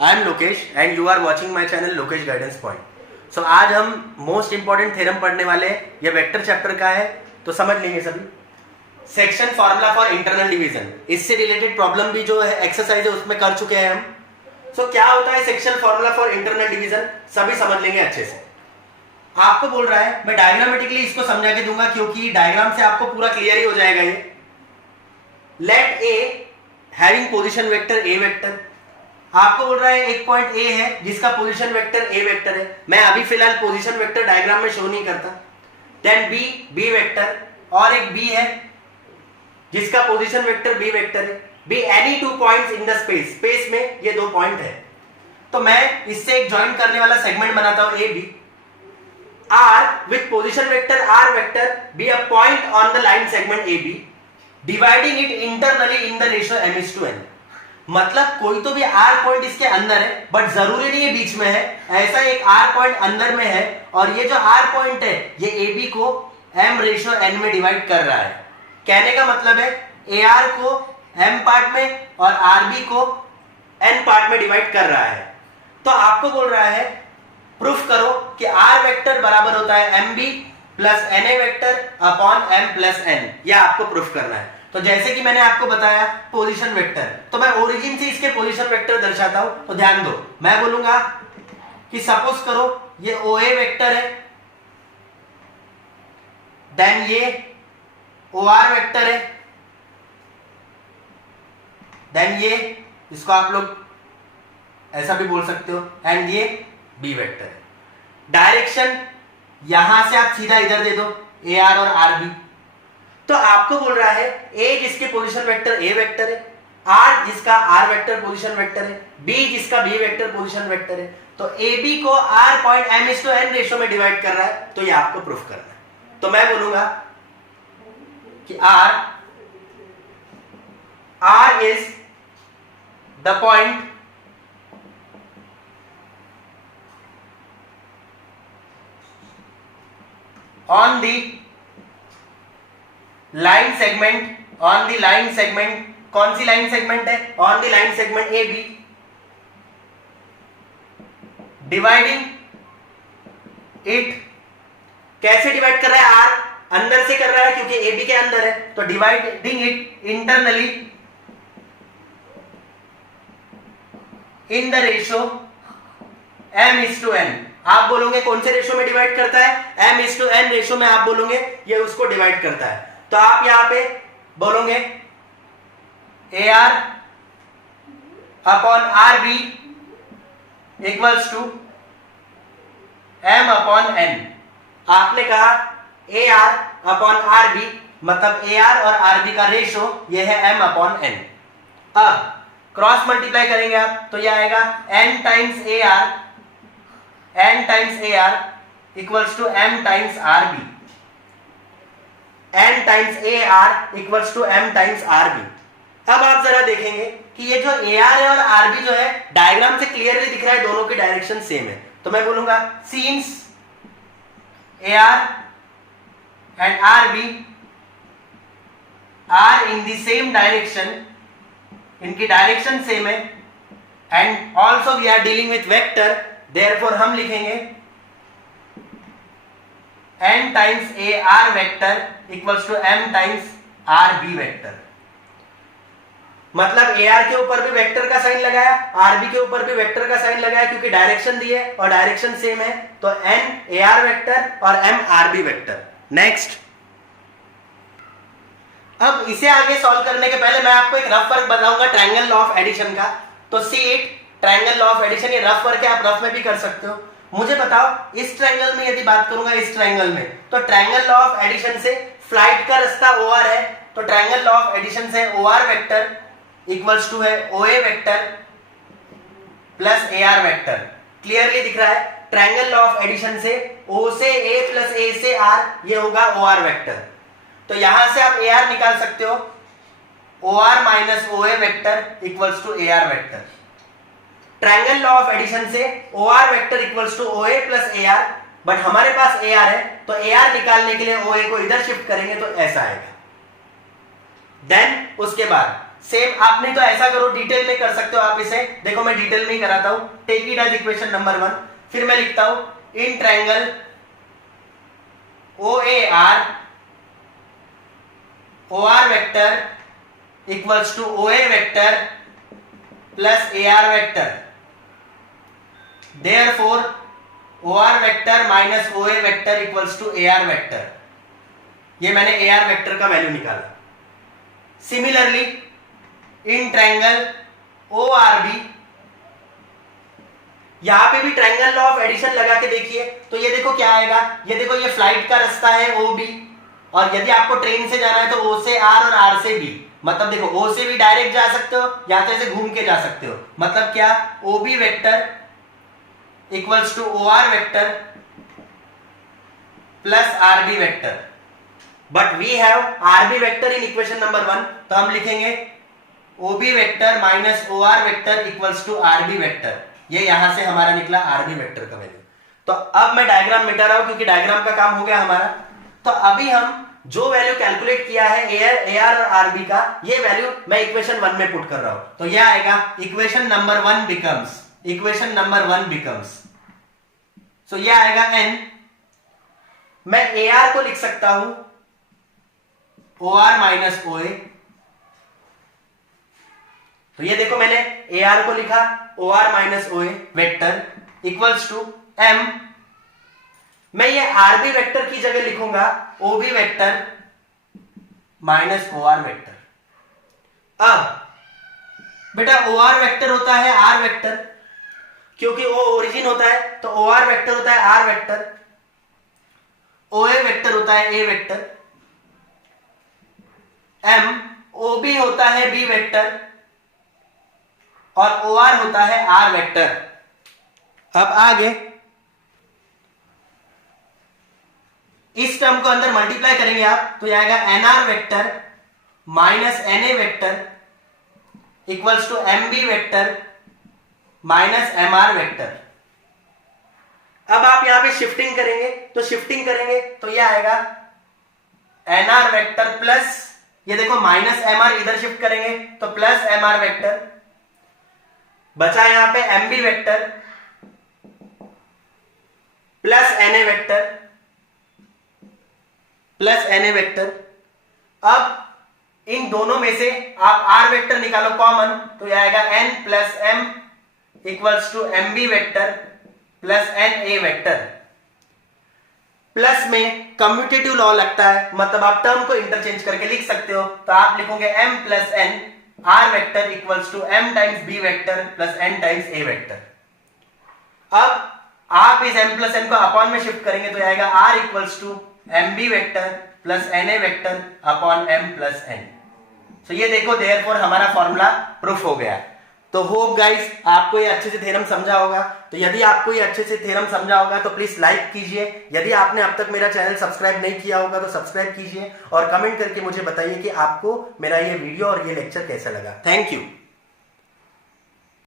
I am Lokesh and you are watching my channel Lokesh guidance point. So आज हम most important theorem पढ़ने वाले हैं। ये वेक्टर चैप्टर का है तो समझ लेंगे सभी। Section formula for internal division, इससे रिलेटेड प्रॉब्लम भी जो है एक्सरसाइज है उसमें कर चुके हैं हम। सो क्या होता है section formula for internal division, सभी समझ लेंगे अच्छे से। आपको बोल रहा है, मैं डायग्रामेटिकली इसको समझा के दूंगा क्योंकि डायग्राम से आपको पूरा क्लियर ही हो जाएगा ये। Let a having position vector a vector, आपको बोल रहा है एक पॉइंट ए है जिसका पोजीशन वेक्टर ए वेक्टर है। मैं अभी फिलहाल पोजीशन वेक्टर डायग्राम में शो नहीं करता। देन बी बी वेक्टर, और एक बी है जिसका पोजीशन वेक्टर बी वेक्टर है। Be any two points in the space, space में ये दो पॉइंट है तो मैं इससे एक ज्वाइन करने वाला सेगमेंट बनाता हूं A B. R with position vector R vector be a point on the line segment AB, dividing it internally in the ratio m:n। मतलब कोई तो भी R पॉइंट इसके अंदर है बट जरूरी नहीं है बीच में है, ऐसा एक R पॉइंट अंदर में है और ये जो R पॉइंट है ये AB को m:n में डिवाइड कर रहा है। कहने का मतलब है AR को m पार्ट में और RB को n पार्ट में डिवाइड कर रहा है। तो आपको बोल रहा है प्रूफ करो कि R वेक्टर बराबर होता है MB plus NA vector upon M plus N। यह आपको प्रूफ करना है। तो जैसे कि मैंने आपको बताया पोजीशन वेक्टर, तो मैं ओरिजिन से इसके पोजीशन वेक्टर दर्शाता हूं। तो ध्यान दो, मैं बोलूंगा कि सपोज करो ये OA वेक्टर है, देन ये OR वेक्टर है, देन ये इसको आप लोग ऐसा भी बोल सकते हो, एंड ये बी वेक्टर है। डायरेक्शन यहां से आप सीधा इधर दे दो ए आर और आर बी। तो आपको बोल रहा है ए जिसके पोजीशन वेक्टर ए वेक्टर है, आर जिसका आर वेक्टर पोजीशन वेक्टर है, बी जिसका बी वेक्टर पोजीशन वेक्टर है, तो ए बी को आर पॉइंट m:n रेशो में डिवाइड कर रहा है। तो ये आपको प्रूफ करना है। तो मैं बोलूंगा कि R is the point on the line segment, on the line segment, कौन सी लाइन सेगमेंट है? on the line segment AB, dividing it, कैसे डिवाइड कर रहा है? R अंदर से कर रहा है क्योंकि AB के अंदर है, तो dividing it internally in the ratio m:n। आप बोलोगे कौन से रेशो में डिवाइड करता है? m:n रेशो में आप बोलोगे ये उसको डिवाइड करता है। तो आप यहां पे बोलोगे AR upon RB equals to m/n। आपने कहा AR अपॉन RB मतलब AR और RB का रेशो ये है m/n। अब क्रॉस मल्टीप्लाई करेंगे आप तो यह आएगा n times AR equals to m times RB, n times AR equals to m times RB। अब आप जरा देखेंगे कि ये जो AR है और RB जो है डायग्राम से क्लियरली दिख रहा है दोनों की डायरेक्शन सेम है। तो मैं बोलूंगा since AR and RB are in the same direction, इनकी डायरेक्शन सेम है, and also we are dealing with vector, therefore हम लिखेंगे n times AR vector equals to m times RB vector. मतलब AR के ऊपर भी वेक्टर का sign लगाया, RB के ऊपर भी वेक्टर का साइन लगाया क्योंकि डायरेक्शन दी है और डायरेक्शन सेम है, तो n AR वेक्टर और m RB वेक्टर। नेक्स्ट, अब इसे आगे सॉल्व करने के पहले मैं आपको एक रफ वर्क बताऊंगा ट्रायंगल लॉ ऑफ एडिशन का। तो see it, triangle law of addition, ये रफ वर्क है, आप रफ में भी कर सकते हो। मुझे बताओ इस ट्रायंगल में यदि बात करूंगा इस ट्रायंगल में, तो ट्रायंगल लॉ ऑफ एडिशन से फ्लाइट का रास्ता OR है, तो ट्रायंगल लॉ ऑफ एडिशन से OR वेक्टर इक्वल्स टू है OA vector plus AR vector. Clearly दिख रहा है ट्रायंगल लॉ ऑफ एडिशन से O से A प्लस A से R ये होगा OR वेक्टर। तो यहां से आप AR निकाल सकते हो, OR minus OA vector equals to AR vector. Triangle law of addition से OR vector equals to OA plus AR, but हमारे पास AR है तो AR निकालने के लिए OA को इधर शिफ्ट करेंगे तो ऐसा आएगा। देन उसके बाद सेम आपने तो ऐसा करो, डिटेल में कर सकते हो आप इसे, देखो मैं डिटेल में ही कराता हूं। Take it as equation number 1, फिर मैं लिखता हूं in triangle OAR, OR vector equals to OA vector plus AR vector, therefore OR vector minus OA vector equals to AR vector. ये मैंने AR वेक्टर का वैल्यू निकाला। सिमिलरली इन ट्रायंगल ORB, यहां पे भी ट्रायंगल लॉ ऑफ एडिशन लगा के देखिए, तो ये देखो क्या आएगा, ये देखो ये फ्लाइट का रास्ता है OB, और यदि आपको ट्रेन से जाना है तो O से R और R से B, मतलब देखो O से भी डायरेक्ट जा सकते हो या तो ऐसे घूम के जा सकते हो। मतलब क्या, OB vector equals to OR vector plus RB vector, but we have RB vector in equation number 1, तो हम लिखेंगे OB vector minus OR vector equals to RB vector. ये यहां से हमारा निकला RB वेक्टर का वैल्यू। तो अब मैं डायग्राम मिटा रहा हूं क्योंकि डायग्राम का काम हो गया हमारा। तो अभी हम जो वैल्यू कैलकुलेट किया है AR और RB का, ये वैल्यू मैं इक्वेशन 1 में पुट कर रहा हूं। तो यह आएगा इक्वेशन नंबर 1 बिकम्स, सो यह आएगा n। मैं AR को लिख सकता हूं OR माइनस OA, तो ये देखो मैंने AR को लिखा OR minus OA vector equals to M। मैं ये RB वेक्टर की जगह लिखूंगा OB vector minus OR vector. अब बेटा OR वेक्टर होता है R वेक्टर, क्योंकि O ओरिजिन होता है, तो OR वेक्टर होता है R वेक्टर, OA वेक्टर होता है A वेक्टर, M OB होता है B वेक्टर और OR होता है R वेक्टर। अब आगे इस टर्म को अंदर मल्टीप्लाई करेंगे आप, तो यह आएगा NR vector minus NA vector equals to MB vector minus MR vector. अब आप यहां पे शिफ्टिंग करेंगे, तो यह आएगा NR वेक्टर प्लस, ये देखो माइनस MR इधर शिफ्ट करेंगे तो प्लस MR वेक्टर, बचा यहां पे MB vector plus NA vector plus NA vector. अब इन दोनों में से आप R वेक्टर निकालो कॉमन, तो यह आएगा N plus M equals to MB vector plus NA vector. Plus में कम्यूटेटिव लॉ लगता है, मतलब आप टर्म को इंटरचेंज करके लिख सकते हो, तो आप लिखोगे M plus N R vector equals to M times B vector plus N times A vector. अब आप इस M प्लस N को अपॉन में शिफ्ट करेंगे, तो आएगा R equals to MB vector plus NA vector upon M plus N। तो ये देखो देयरफॉर हमारा फॉर्मूला प्रूफ हो गया। तो होप गाइस आपको ये अच्छे से थ्योरम समझा होगा। तो यदि आपको ये अच्छे से थ्योरम समझा होगा तो प्लीज लाइक कीजिए। यदि आपने अब तक मेरा चैनल सब्सक्राइब नहीं किया होगा तो सब्सक्राइब कीजिए और कमेंट करके मुझे बताइए कि आपको मेरा ये वीडियो और ये लेक्चर कैसा लगा। Thank you.